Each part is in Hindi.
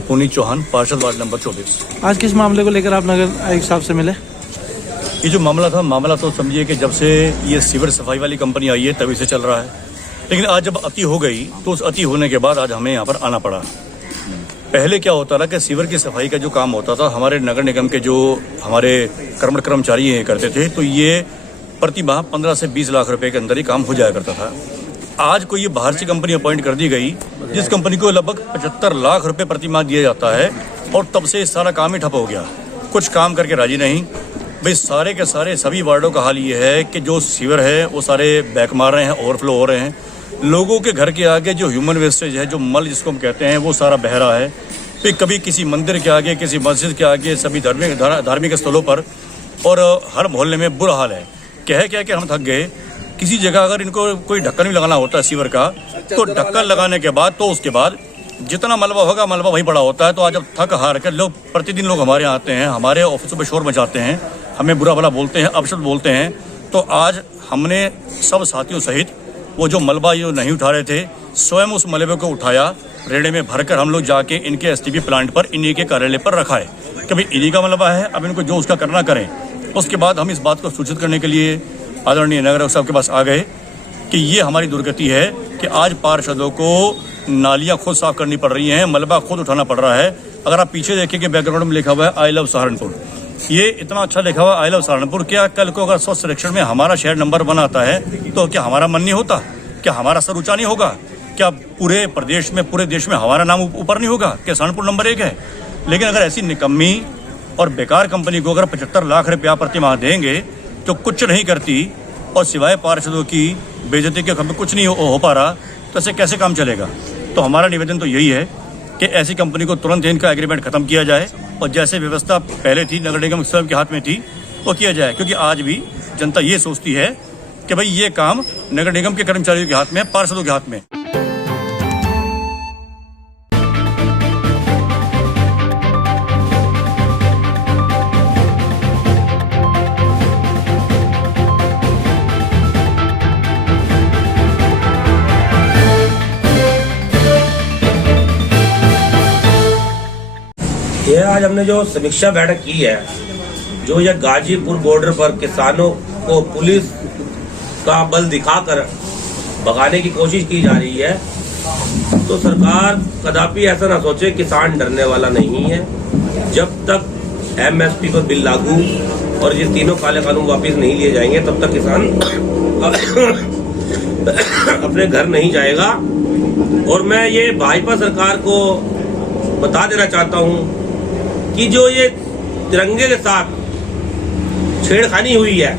पुनीत चौहान, पार्षद वार्ड नंबर 24। आज किस मामले को लेकर आप नगर आयुक्त साहब से मिले? ये जो मामला तो समझिए कि जब से ये सीवर सफाई वाली कंपनी आई है तभी से चल रहा है, लेकिन आज जब अति हो गई तो उस अति होने के बाद आज हमें यहाँ पर आना पड़ा। पहले क्या होता था कि सीवर की सफाई का जो काम होता था हमारे नगर निगम के जो हमारे कर्मचारी ये करते थे, तो ये प्रति माह 15 से 20 लाख रुपए के अंदर ही काम हो जाया करता था। आज को ये बाहर से कंपनी अपॉइंट कर दी गई जिस कंपनी को लगभग 75 लाख रुपए प्रति माह दिया जाता है, और तब से सारा काम ही ठप हो गया। कुछ काम करके राजी नहीं भाई। सारे के सारे सभी वार्डों का हाल ये है कि जो सीवर है वो सारे बैक मार रहे हैं, ओवरफ्लो हो रहे हैं। लोगों के घर के आगे जो ह्यूमन वेस्टेज है, जो मल जिसको हम कहते हैं, वो सारा बह रहा है। फिर कभी किसी मंदिर के आगे, किसी मस्जिद के आगे, सभी धार्मिक स्थलों पर, और हर मोहल्ले में बुरा हाल है। कह के हम थक गए। किसी जगह अगर इनको कोई ढक्कन भी लगाना होता है सीवर का, तो ढक्कन लगाने के बाद तो उसके बाद जितना मलबा होगा मलबा वही बड़ा होता है। तो आज अब थक हार कर लोग प्रतिदिन लोग हमारे यहाँ आते हैं, हमारे ऑफिसों में शोर मचाते हैं, हमें बुरा भला बोलते हैं, अपशब्द बोलते हैं। तो आज हमने सब साथियों सहित वो जो मलबा ये नहीं उठा रहे थे, स्वयं उस मलबे को उठाया, रेड़े में भरकर हम लोग जाके इनके एसटीपी प्लांट पर, इन्हीं के कार्यालय पर रखा है कि भाई इन्हीं का मलबा है, अब इनको जो उसका करना करें। उसके बाद हम इस बात को सूचित करने के लिए आदरणीय नगर आयुक्त साहब के पास आ गए कि ये हमारी दुर्गति है कि आज पार्षदों को नालियां खुद साफ करनी पड़ रही हैं, मलबा खुद उठाना पड़ रहा है। अगर आप पीछे देखेंगे बैकग्राउंड में लिखा हुआ है आई लव सहारनपुर, ये इतना अच्छा लिखा हुआ आई लव सहारनपुर। क्या कल को अगर स्वच्छ सर्वेक्षण में हमारा शहर नंबर 1 आता है तो क्या हमारा मन नहीं होता? क्या हमारा सर ऊंचा नहीं होगा? क्या पूरे प्रदेश में, पूरे देश में हमारा नाम ऊपर नहीं होगा? क्या सहारनपुर नंबर 1 है? लेकिन अगर ऐसी निकम्मी और बेकार कंपनी को अगर 75 लाख रुपया प्रति माह देंगे तो कुछ नहीं करती और सिवाय पार्षदों की बेइज्जती के हमें कुछ नहीं हो पा रहा, तो ऐसे कैसे काम चलेगा? तो हमारा निवेदन तो यही है कि ऐसी कंपनी को तुरंत इनका एग्रीमेंट खत्म किया जाए और जैसे व्यवस्था पहले थी नगर निगम स्वयं के हाथ में थी वो किया जाए। क्योंकि आज भी जनता ये सोचती है कि भाई ये काम नगर निगम के कर्मचारियों के हाथ में है, पार्षदों के हाथ में। ये आज हमने जो समीक्षा बैठक की है, जो यह गाजीपुर बॉर्डर पर किसानों को पुलिस का बल दिखाकर भगाने की कोशिश की जा रही है, तो सरकार कदापि ऐसा ना सोचे, किसान डरने वाला नहीं है। जब तक एमएसपी पर बिल लागू और ये तीनों काले कानून वापस नहीं लिए जाएंगे तब तक किसान अपने घर नहीं जाएगा। और मैं ये भाजपा सरकार को बता देना चाहता हूँ कि जो ये तिरंगे के साथ छेड़खानी हुई है,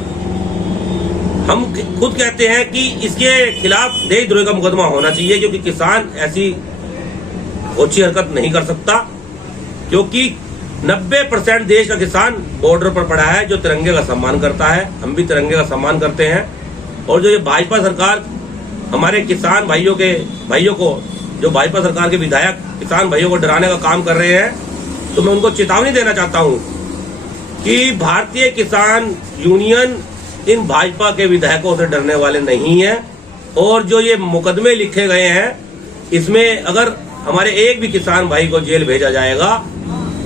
हम खुद कहते हैं कि इसके खिलाफ देशद्रोही का मुकदमा होना चाहिए, क्योंकि किसान ऐसी ओछी हरकत नहीं कर सकता। क्योंकि 90% देश का किसान बॉर्डर पर पड़ा है जो तिरंगे का सम्मान करता है। हम भी तिरंगे का सम्मान करते हैं। और जो ये भाजपा सरकार हमारे किसान भाइयों को जो भाजपा सरकार के विधायक किसान भाइयों को डराने का काम कर रहे हैं, तो मैं उनको चेतावनी देना चाहता हूं कि भारतीय किसान यूनियन इन भाजपा के विधायकों से डरने वाले नहीं है। और जो ये मुकदमे लिखे गए हैं, इसमें अगर हमारे एक भी किसान भाई को जेल भेजा जाएगा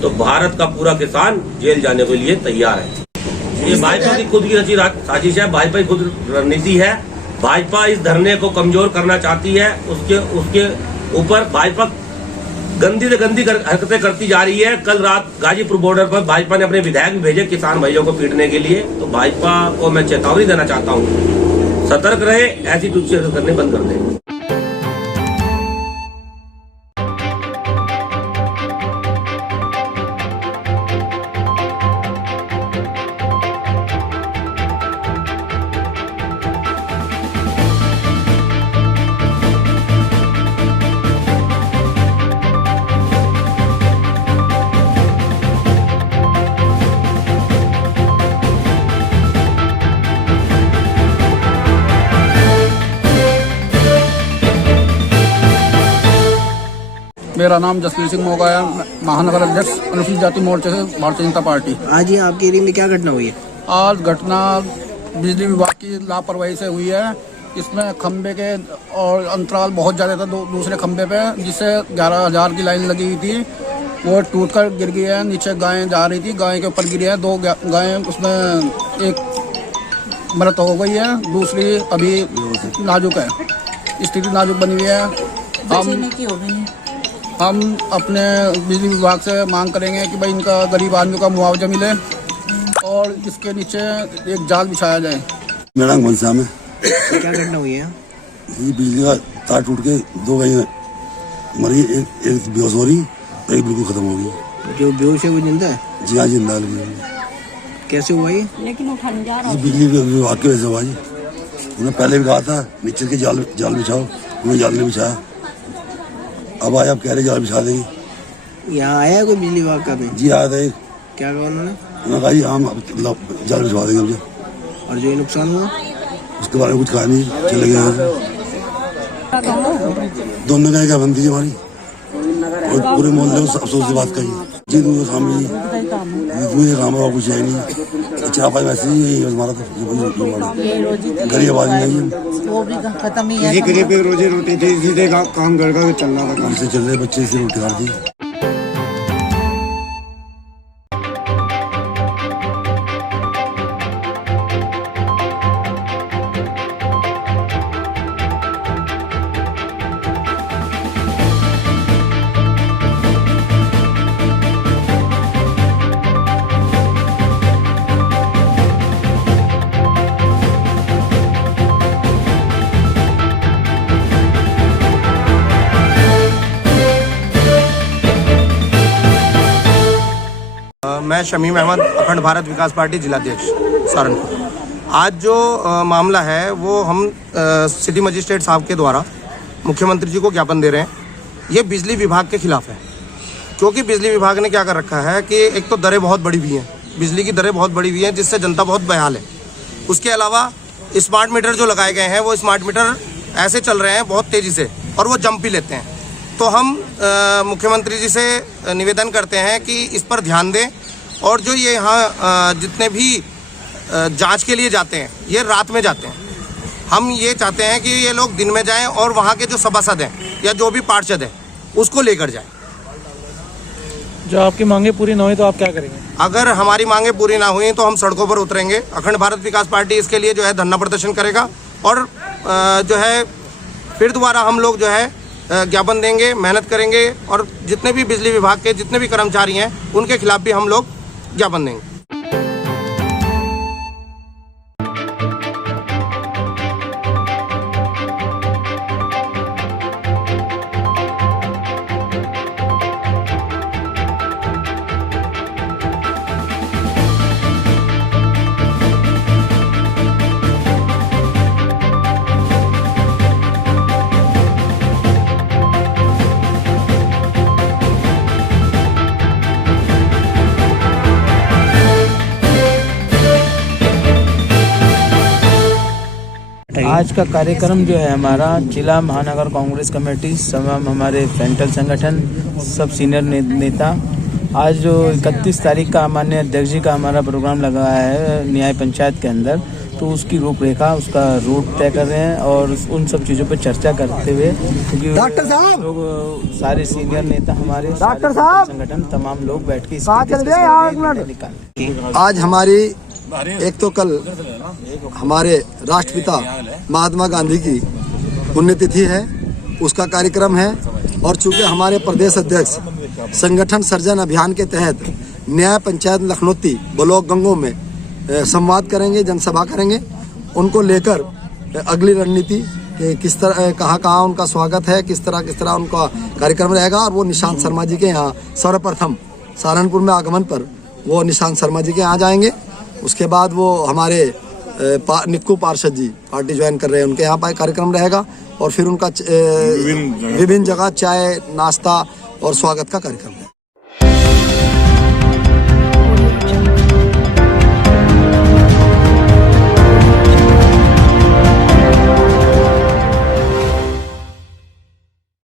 तो भारत का पूरा किसान जेल जाने के लिए तैयार है। ये भाजपा की खुद की रची साजिश है, भाजपा की खुद रणनीति है। भाजपा इस धरने को कमजोर करना चाहती है। उसके ऊपर भाजपा गंदी से गंदी हरकतें करती जा रही है। कल रात गाजीपुर बॉर्डर पर भाजपा ने अपने विधायक भी भेजे किसान भाइयों को पीटने के लिए। तो भाजपा को मैं चेतावनी देना चाहता हूं, सतर्क रहे, ऐसी तुच्छ हरकत करने बंद कर दें। मेरा नाम जसवीर सिंह मोगा है, महानगर अध्यक्ष अनुसूचित जाति मोर्चे से भारतीय जनता पार्टी। आज ये आपके एरिया में क्या घटना हुई है? आज घटना बिजली विभाग की लापरवाही से हुई है। इसमें खंबे के और अंतराल बहुत ज़्यादा था दूसरे खंबे पे, जिससे 11,000 की लाइन लगी हुई थी वो टूट कर गिर गया है। नीचे गायें जा रही थी, गाय के ऊपर गिरी है। 2 गायें, उसमें एक मृत हो गई है, दूसरी अभी नाजुक है, स्थिति नाजुक बनी हुई है। हम अपने बिजली विभाग से मांग करेंगे कि भाई इनका गरीब आदमी का मुआवजा मिले और इसके नीचे एक जाल बिछाया जाए। मेरा नाम घनश्याम है। क्या घटना हुई है? ये बिजली का तार टूट के 2 गायें मरी, एक बेहोश हो रही, एक बिल्कुल खत्म हो गई। जो बेहोश है वो जिंदा है? जी हाँ, जिंदा है। कैसे हुआ ये? ये बिजली विभाग की वजह से हुआ जी। उन्होंने पहले भी कहा था नीचे के जाल बिछाओ, उन्होंने जाल नहीं बिछाया। अब आए, अब कह रहे जाल बिछा देंगे। यहाँ आया है कोई बिजली विभाग का भी? जी आया था। क्या कहा उन्होंने? उन्होंने कहा जी हम जाल बिछवा देंगे मुझे। और जो ये नुकसान हुआ उसके बारे में कुछ कहा नहीं, चले गए। दोनों गाय क्या बनती है हमारी, और पूरे मोहल्ले में अफसोस की बात कही जी। दूसरे सामने मुझे काम हुआ कुछ है नहीं। अच्छा पाई वैसे ही हमारा तो गरीब आदमी है, खत्म ही है। गरीब की रोजी रोटी थी, सीधे काम घर का चल रहा था। इससे चल रहे बच्चे से रोटी खाती। मैं शमीम अहमद, अखंड भारत विकास पार्टी जिलाध्यक्ष सहारनपुर। आज जो मामला है वो हम सिटी मजिस्ट्रेट साहब के द्वारा मुख्यमंत्री जी को ज्ञापन दे रहे हैं। ये बिजली विभाग के खिलाफ है, क्योंकि बिजली विभाग ने क्या कर रखा है कि एक तो दरें बहुत बढ़ी हुई हैं, बिजली की दरें बहुत बढ़ी हुई हैं, जिससे जनता बहुत बेहाल है। उसके अलावा स्मार्ट मीटर जो लगाए गए हैं वो स्मार्ट मीटर ऐसे चल रहे हैं बहुत तेज़ी से, और वो जंप भी लेते हैं। तो हम मुख्यमंत्री जी से निवेदन करते हैं कि इस पर ध्यान दें, और जो ये यहाँ जितने भी जांच के लिए जाते हैं ये रात में जाते हैं। हम ये चाहते हैं कि ये लोग दिन में जाएं और वहाँ के जो सभासद हैं या जो भी पार्षद हैं उसको लेकर जाएं। जो आपकी मांगे पूरी ना हुई तो आप क्या करेंगे? अगर हमारी मांगे पूरी ना हुई तो हम सड़कों पर उतरेंगे। अखंड भारत विकास पार्टी इसके लिए जो है धरना प्रदर्शन करेगा, और जो है फिर दोबारा हम लोग जो है ज्ञापन देंगे, मेहनत करेंगे, और जितने भी बिजली विभाग के जितने भी कर्मचारी हैं उनके खिलाफ भी हम लोग ज्ञापन देंगे। आज का कार्यक्रम जो है हमारा जिला महानगर कांग्रेस कमेटी, तमाम हमारे सेंट्रल संगठन, सब सीनियर नेता, आज जो 31 तारीख का माननीय अध्यक्ष जी का हमारा प्रोग्राम लगा है न्याय पंचायत के अंदर, तो उसकी रूपरेखा, उसका रूट तय कर रहे हैं और उन सब चीज़ों पर चर्चा करते हुए, क्योंकि डॉक्टर साहब लोग सारे सीनियर नेता हमारे, डॉक्टर साहब संगठन तमाम लोग बैठ के निकाल। आज हमारी एक तो कल हमारे राष्ट्रपिता महात्मा गांधी की पुण्यतिथि है, उसका कार्यक्रम है। और चूंकि हमारे प्रदेश अध्यक्ष संगठन सर्जन अभियान के तहत न्याय पंचायत लखनौती ब्लॉक गंगों में संवाद करेंगे, जनसभा करेंगे, उनको लेकर अगली रणनीति किस तरह कहाँ उनका स्वागत है, किस तरह उनका कार्यक्रम रहेगा। और वो निशांत शर्मा जी के यहाँ सर्वप्रथम सहारनपुर में आगमन पर वो निशांत शर्मा जी के यहाँ जाएंगे। उसके बाद वो हमारे निक्कू पार्षद जी पार्टी ज्वाइन कर रहे हैं, उनके यहाँ पर कार्यक्रम रहेगा। और फिर उनका विभिन्न जगह चाय नाश्ता और स्वागत का कार्यक्रम है।